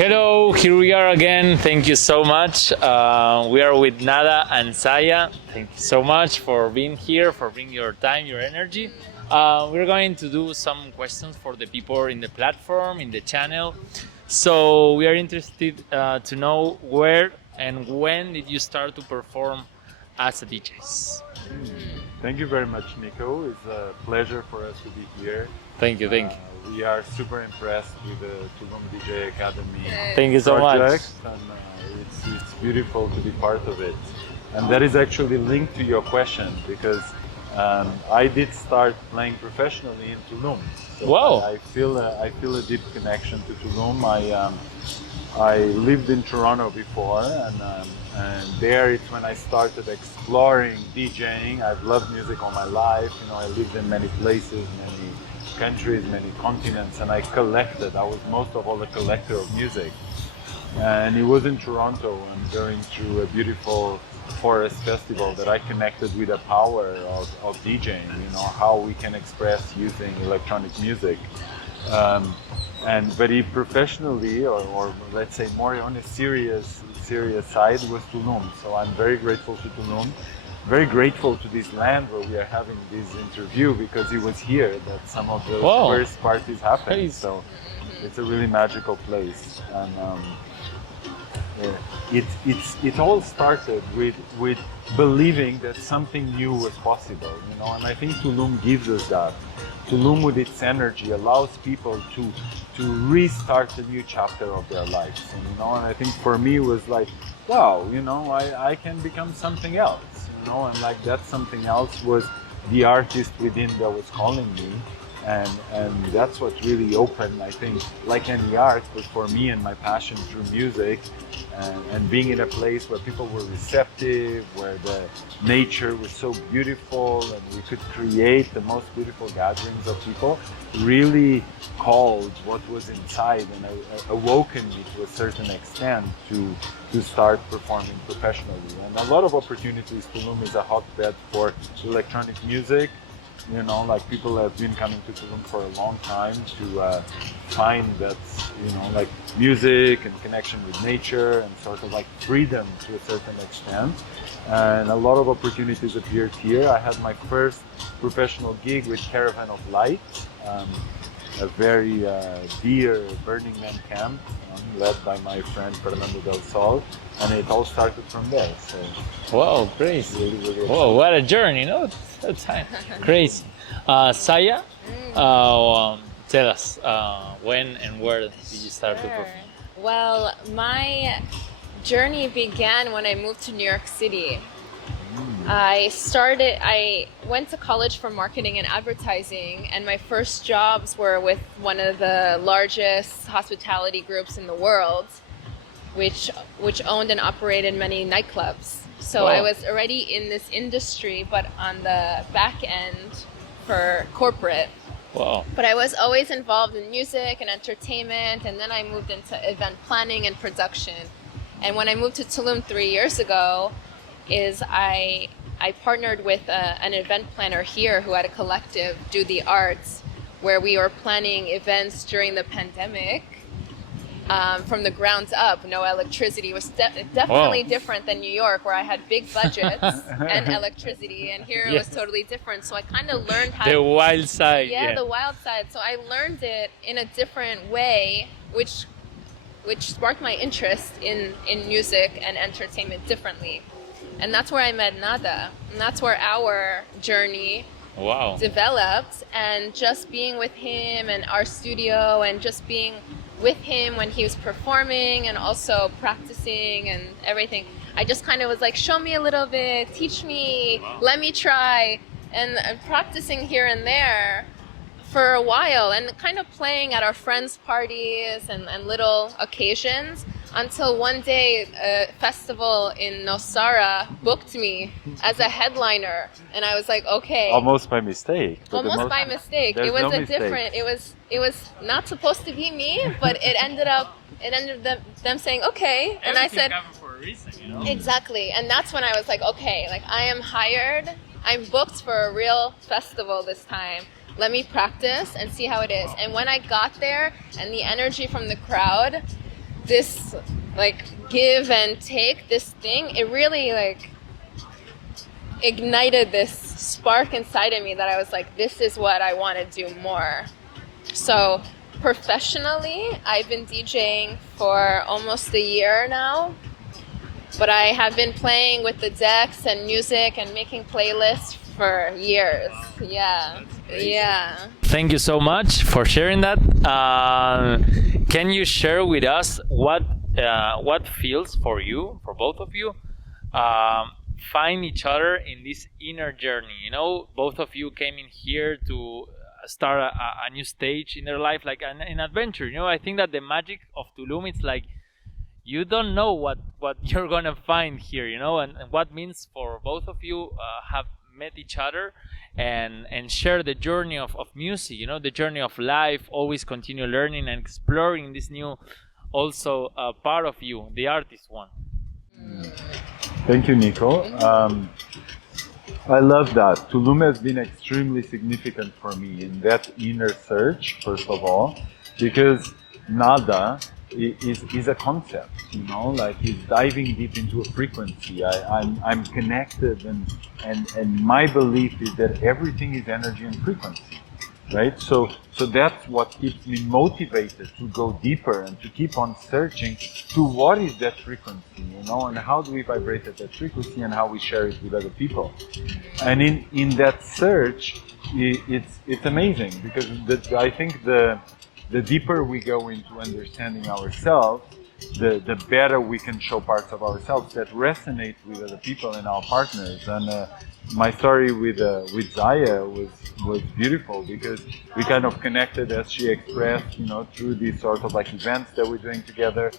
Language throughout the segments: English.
Hello, here we are again. Thank you so much. We are with Nada and Saya. Thank you so much for being here, for bringing your time, your energy. We're going to do some questions for the people in the platform, in the channel. So we are interested to know where and when did you start to perform as a DJ? Thank you very much, Nico. It's a pleasure for us to be here. Thank you. We are super impressed with the Tulum DJ Academy Thank you so project, much. and it's beautiful to be part of it. And that is actually linked to your question because I did start playing professionally in Tulum. So Wow. I feel a deep connection to Tulum. I lived in Toronto before, and there it's when I started exploring DJing. I've loved music all my life. You know, I lived in many places, many countries, many continents, and I collected. I was most of all a collector of music. And it was in Toronto and going through a beautiful forest festival that I connected with the power of DJing, you know, how we can express using electronic music. And very professionally, or let's say more on a serious side, was Tulum. So I'm very grateful to Tulum, very grateful to this land where we are having this interview because it was here that some of the first parties happened. So it's a really magical place, and it all started with believing that something new was possible, you know. And I think Tulum gives us that. Tulum, with its energy, allows people to restart a new chapter of their lives, and, you know. And I think for me it was like, wow, you know, I can become something else, you know. And like that something else was the artist within that was calling me, and that's what really opened, I think, like any art, but for me and my passion through music, and being in a place where people were receptive, where the nature was so beautiful and we could create the most beautiful gatherings of people, really called what was inside and awoken me to a certain extent to start performing professionally. And a lot of opportunities. Tulum is a hotbed for electronic music. You know, like people have been coming to Tulum for a long time to find that, you know, like music and connection with nature and sort of like freedom to a certain extent. And a lot of opportunities appeared here. I had my first professional gig with Caravan of Light, a very dear Burning Man camp led by my friend Fernando Del Sol, and it all started from there. So, wow, crazy! Really Whoa, what a journey! No, that's crazy. Saya, tell us when and where did you start to perform? Well, my journey began when I moved to New York City. I went to college for marketing and advertising, and my first jobs were with one of the largest hospitality groups in the world, which owned and operated many nightclubs. So I was already in this industry, but on the back end for corporate. Wow. But I was always involved in music and entertainment, and then I moved into event planning and production. And when I moved to Tulum 3 years ago, I partnered with an event planner here who had a collective, Do the Arts, where we were planning events during the pandemic from the ground up. No electricity. It was definitely different than New York, where I had big budgets and electricity, and here it was totally different. So I kind of learned how the wild side. Yeah, the wild side. So I learned it in a different way, which sparked my interest in music and entertainment differently. And that's where I met Nada, and that's where our journey developed. And just being with him and our studio, and just being with him when he was performing and also practicing and everything, I just kind of was like, show me a little bit, teach me, let me try, and practicing here and there for a while, and kind of playing at our friends' parties and little occasions, until one day a festival in Nosara booked me as a headliner, and I was like, okay. Almost by mistake. Almost by mistake. It was different. It was not supposed to be me, but it ended them saying okay, and I said for a reason, you know? Exactly. And that's when I was like, okay, like I am hired. I'm booked for a real festival this time. Let me practice and see how it is. And when I got there and the energy from the crowd, this like give and take, this thing, it really like ignited this spark inside of me that I was like, this is what I want to do more. So professionally, I've been DJing for almost a year now, but I have been playing with the decks and music and making playlists for years. Yeah, yeah. Thank you so much for sharing that. Can you share with us what feels for you, for both of you, find each other in this inner journey? You know, both of you came in here to start a new stage in their life, like an adventure. You know, I think that the magic of Tulum, it's like you don't know what you're gonna find here, you know, and what means for both of you have met each other and share the journey of music, you know, the journey of life, always continue learning and exploring this new also part of you, the artist one. Thank you, Nico. I love that. Tulum has been extremely significant for me in that inner search, first of all, because nada is a concept, you know, like it's diving deep into a frequency. I'm connected, and my belief is that everything is energy and frequency, right? So that's what keeps me motivated to go deeper and to keep on searching to what is that frequency, you know, and how do we vibrate at that frequency and how we share it with other people. And in that search, it's amazing because I think the deeper we go into understanding ourselves, the better we can show parts of ourselves that resonate with other people and our partners. And my story with Zaya was beautiful because we kind of connected, as she expressed, you know, through these sort of like events that we're doing together.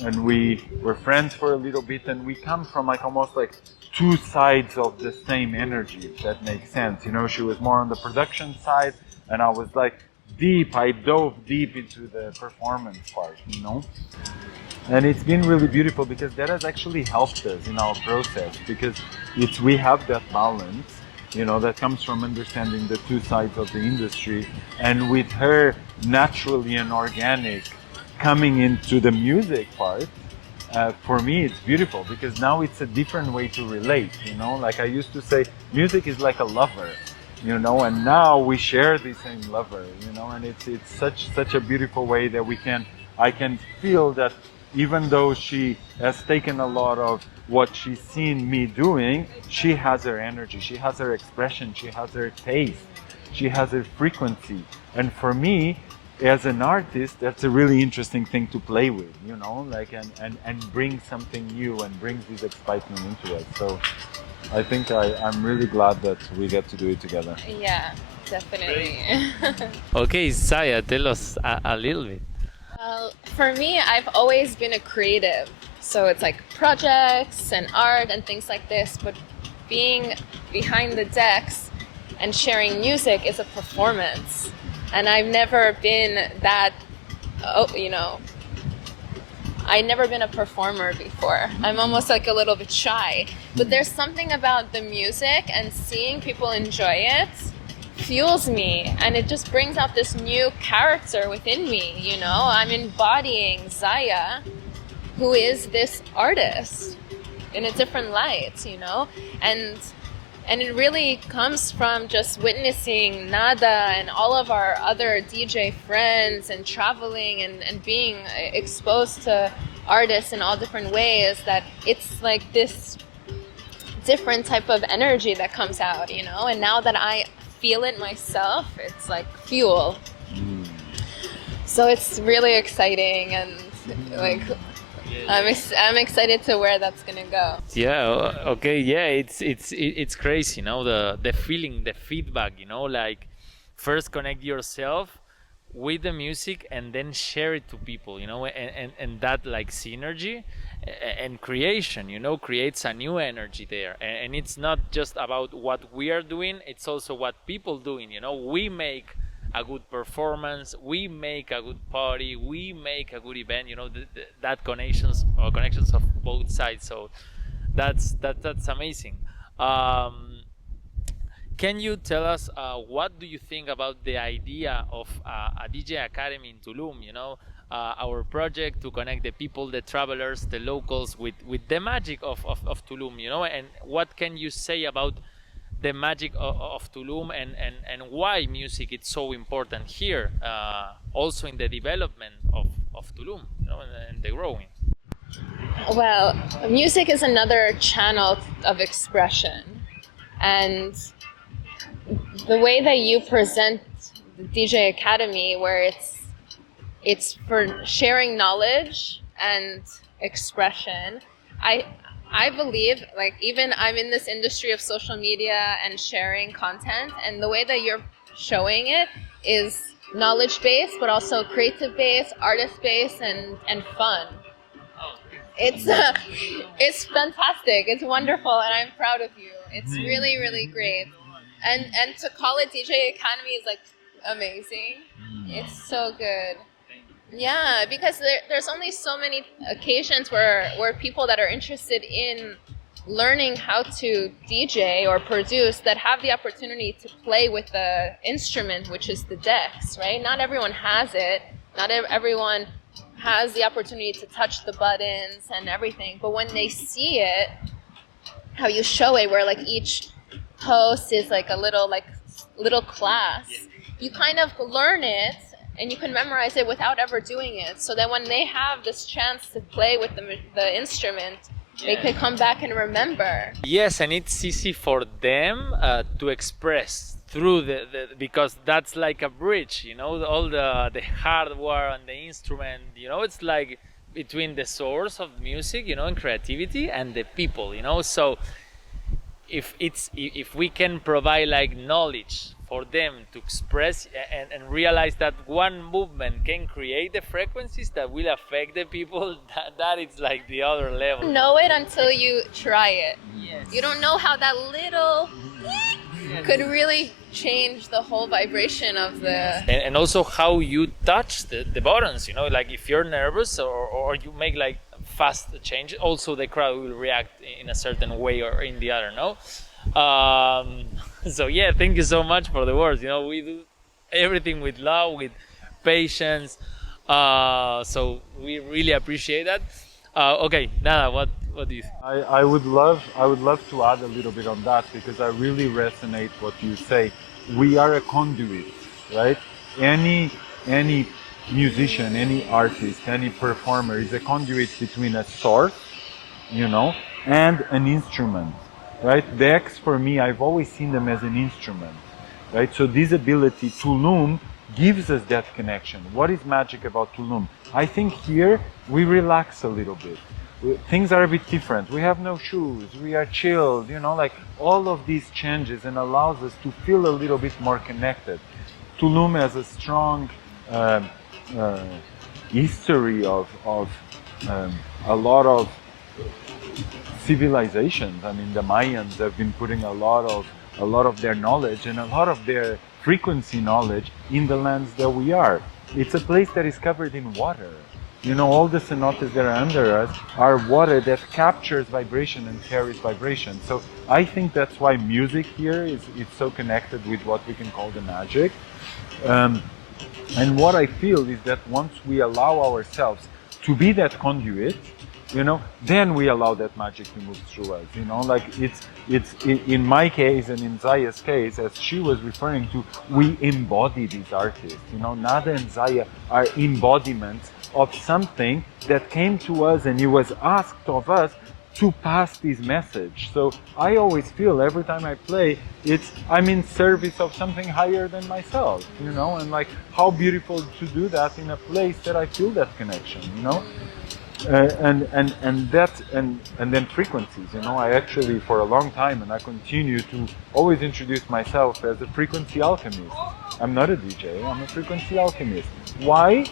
And we were friends for a little bit, and we come from like almost like two sides of the same energy, if that makes sense. You know, she was more on the production side, and I was like I dove deep into the performance part, you know. And it's been really beautiful because that has actually helped us in our process, because we have that balance, you know, that comes from understanding the two sides of the industry. And with her naturally and organic coming into the music part, for me it's beautiful because now it's a different way to relate, you know. Like I used to say, music is like a lover, you know, and now we share the same lover, you know, and it's such a beautiful way that I can feel that even though she has taken a lot of what she's seen me doing, she has her energy, she has her expression, she has her taste, she has her frequency. And for me, as an artist, that's a really interesting thing to play with, you know, like and bring something new and bring this excitement into it. So I think I'm really glad that we get to do it together. Yeah, definitely. Okay, Saya, tell us a little bit. Well, for me, I've always been a creative. So it's like projects and art and things like this, but being behind the decks and sharing music is a performance. And I've never been that, you know, I've never been a performer before. I'm almost like a little bit shy. But there's something about the music and seeing people enjoy it fuels me. And it just brings out this new character within me, you know. I'm embodying Zaya, who is this artist in a different light, you know. And it really comes from just witnessing Nada and all of our other DJ friends and traveling and being exposed to artists in all different ways, that it's like this different type of energy that comes out, you know? And now that I feel it myself, it's like fuel. So it's really exciting, and like I'm excited to where that's gonna go. Yeah. Okay. Yeah. It's crazy. You know, the feeling, the feedback. You know, like first connect yourself with the music and then share it to people. You know, and that like synergy and creation. You know, creates a new energy there. And it's not just about what we are doing. It's also what people doing. You know, we make a good performance, we make a good party, we make a good event, you know, that connections of both sides. So that's amazing. Can you tell us what do you think about the idea of a DJ Academy in Tulum? You know, our project to connect the people, the travelers, the locals with the magic of Tulum, you know. And what can you say about the magic of Tulum, and why music is so important here, also in the development of Tulum, you know, and the growing? Well, music is another channel of expression, and the way that you present the DJ Academy, where it's for sharing knowledge and expression, I believe, like, even I'm in this industry of social media and sharing content, and the way that you're showing it is knowledge based, but also creative based, artist based, and fun. It's fantastic. It's wonderful, and I'm proud of you. It's really, really great. And to call it DJ Academy is like amazing. It's so good. Yeah, because there's only so many occasions where people that are interested in learning how to DJ or produce that have the opportunity to play with the instrument, which is the decks, right? Not everyone has it. Not everyone has the opportunity to touch the buttons and everything. But when they see it, how you show it, where like each post is like a little class, you kind of learn it and you can memorize it without ever doing it. So that when they have this chance to play with the instrument, they can come back and remember. Yes, and it's easy for them to express through the because that's like a bridge, you know, all the hardware and the instrument, you know, it's like between the source of music, you know, and creativity and the people, you know. So if we can provide like knowledge for them to express and realize that one movement can create the frequencies that will affect the people, that is like the other level. You don't know it until you try it. Yes. You don't know how that little could really change the whole vibration of the... And also how you touch the buttons, you know, like if you're nervous or you make like fast change, also the crowd will react in a certain way or in the other, no? So yeah, thank you so much for the words. You know, we do everything with love, with patience. So we really appreciate that. Okay, Nada, what do you think? I would love to add a little bit on that, because I really resonate what you say. We are a conduit, right? Any musician, any artist, any performer is a conduit between a source, you know, and an instrument, right? Decks, for me, I've always seen them as an instrument, right? So this ability, Tulum, gives us that connection. What is magic about Tulum? I think here we relax a little bit. Things are a bit different. We have no shoes, we are chilled, you know, like all of these changes, and allows us to feel a little bit more connected. Tulum has a strong history of a lot of civilizations. I mean, the Mayans have been putting a lot of their knowledge and a lot of their frequency knowledge in the lands that we are. It's a place that is covered in water. You know, all the cenotes that are under us are water that captures vibration and carries vibration. So I think that's why music here is so connected with what we can call the magic. And what I feel is that once we allow ourselves to be that conduit, you know, then we allow that magic to move through us. You know, like it's in my case and in Zaya's case, as she was referring to, we embody these artists. You know, Nada and Zaya are embodiments of something that came to us, and it was asked of us to pass this message. So I always feel every time I play, I'm in service of something higher than myself, you know, and like how beautiful to do that in a place that I feel that connection, you know. And then frequencies, you know. I actually, for a long time, and I continue to always introduce myself as a frequency alchemist. I'm not a DJ, I'm a frequency alchemist. Why?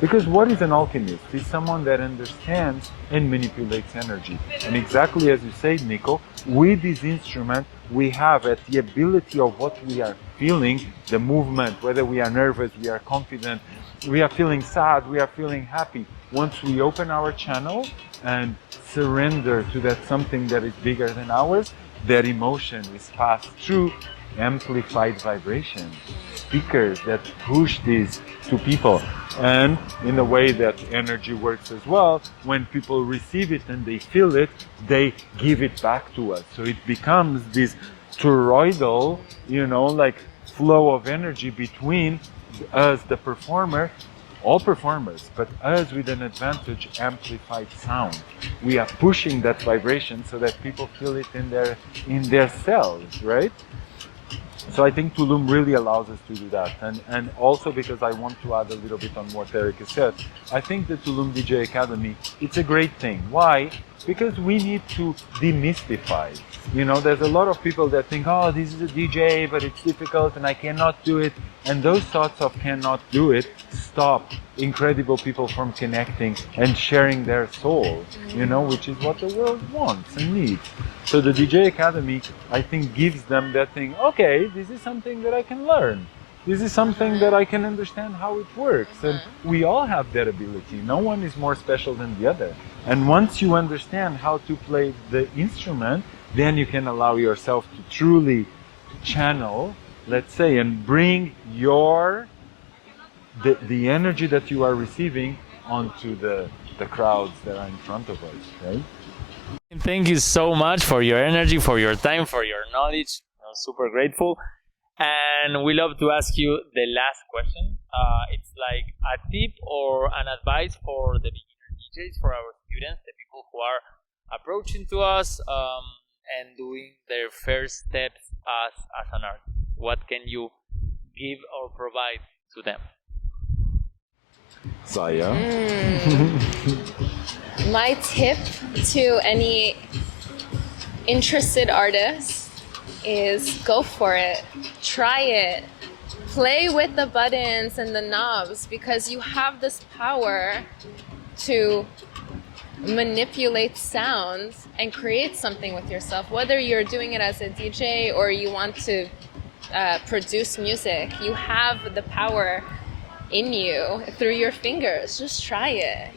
Because what is an alchemist? He's someone that understands and manipulates energy. And exactly as you said, Nico, with this instrument, we have at the ability of what we are feeling, the movement, whether we are nervous, we are confident, we are feeling sad, we are feeling happy. Once we open our channel and surrender to that something that is bigger than ours, that emotion is passed through amplified vibration, speakers that push this to people. And in a way that energy works as well, when people receive it and they feel it, they give it back to us. So it becomes this toroidal, like flow of energy between us, the performer, all performers, but us with an advantage amplified sound. We are pushing that vibration so that people feel it in their cells, right? So I think Tulum really allows us to do that. And also because I want to add a little bit on what Eric said, I think the Tulum DJ Academy, it's a great thing. Why? Because we need to demystify. There's a lot of people that think, oh, this is a DJ, but it's difficult and I cannot do it. And those thoughts of cannot do it stop incredible people from connecting and sharing their soul, which is what the world wants and needs. So the DJ Academy, I think, gives them that thing, okay, this is something that I can learn. This is something that I can understand how it works. And we all have that ability. No one is more special than the other. And once you understand how to play the instrument, then you can allow yourself to truly channel, let's say, and bring the energy that you are receiving onto the crowds that are in front of us, right? Thank you so much for your energy, for your time, for your knowledge. I'm super grateful. And we love to ask you the last question. It's like a tip or an advice for the beginner DJs, for our students, the people who are approaching to us and doing their first steps as an artist. What can you give or provide to them? Saya? My tip to any interested artist is go for it. Try it. Play with the buttons and the knobs, because you have this power to manipulate sounds and create something with yourself. Whether you're doing it as a DJ or you want to produce music, you have the power in you through your fingers. Just try it,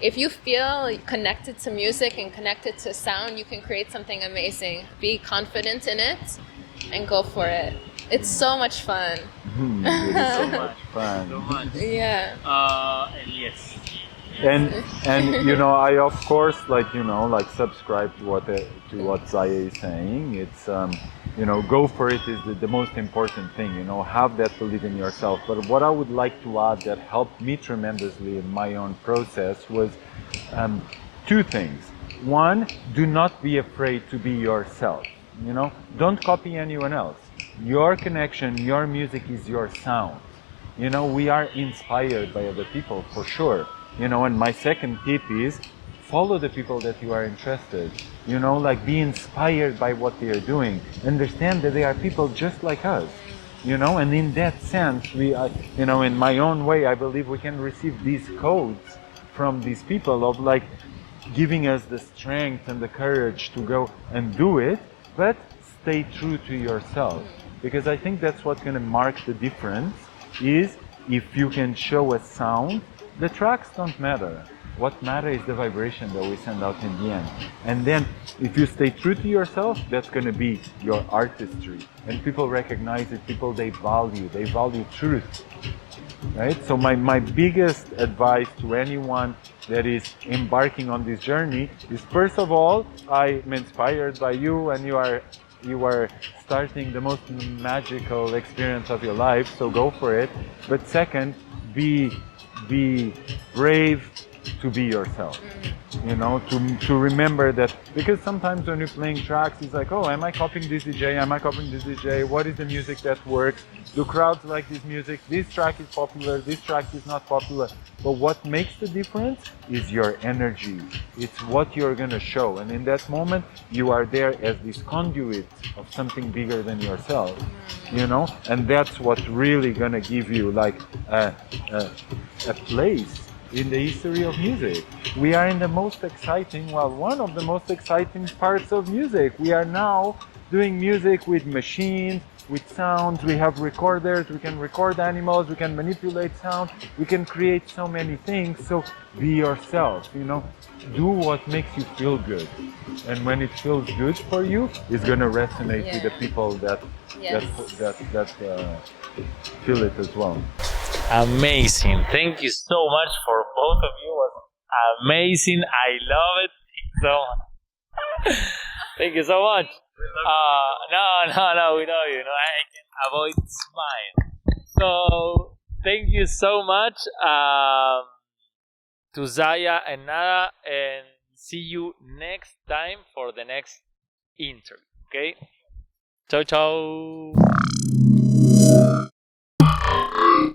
If you feel connected to music and connected to sound, you can create something amazing. Be confident in it and go for it. It's so much fun. It is so much fun. So much. Yeah. And yes. And I of course subscribe to what Zaya is saying. It's go for it is the most important thing. Have that belief in yourself. But what I would like to add that helped me tremendously in my own process was two things. One, do not be afraid to be yourself. Don't copy anyone else. Your connection, your music is your sound. We are inspired by other people for sure. And my second tip is follow the people that you are interested. Be inspired by what they are doing. Understand that they are people just like us. And in that sense, in my own way, I believe we can receive these codes from these people of giving us the strength and the courage to go and do it, but stay true to yourself. Because I think that's what's going to mark the difference is if you can show a sound. The tracks don't matter. What matters is the vibration that we send out in the end. And then if you stay true to yourself, that's going to be your artistry. And people recognize it, they value truth. Right? So my biggest advice to anyone that is embarking on this journey is, first of all, I'm inspired by you, and you are starting the most magical experience of your life, so go for it. But second, be brave to be yourself. To remember that, because sometimes when you're playing tracks, it's like, oh, am I copying this DJ? Am I copying this DJ? What is the music that works? Do crowds like this music? This track is popular, this track is not popular. But what makes the difference is your energy. It's what you're gonna show. And in that moment, you are there as this conduit of something bigger than yourself, And that's what's really gonna give you a place in the history of music. We are in the most exciting, one of the most exciting parts of music. We are now doing music with machines, with sounds. We have recorders, we can record animals, we can manipulate sound, we can create so many things. So be yourself, you know, do what makes you feel good. And when it feels good for you, it's gonna resonate with the people that Yes. feel it as well. Amazing. Thank you so much for both of you. It was amazing. I love it so much. Thank you so much. No, we love you. No, I can avoid smile. So thank you so much to Zaya and Nada, and see you next time for the next interview. Okay? Ciao, ciao.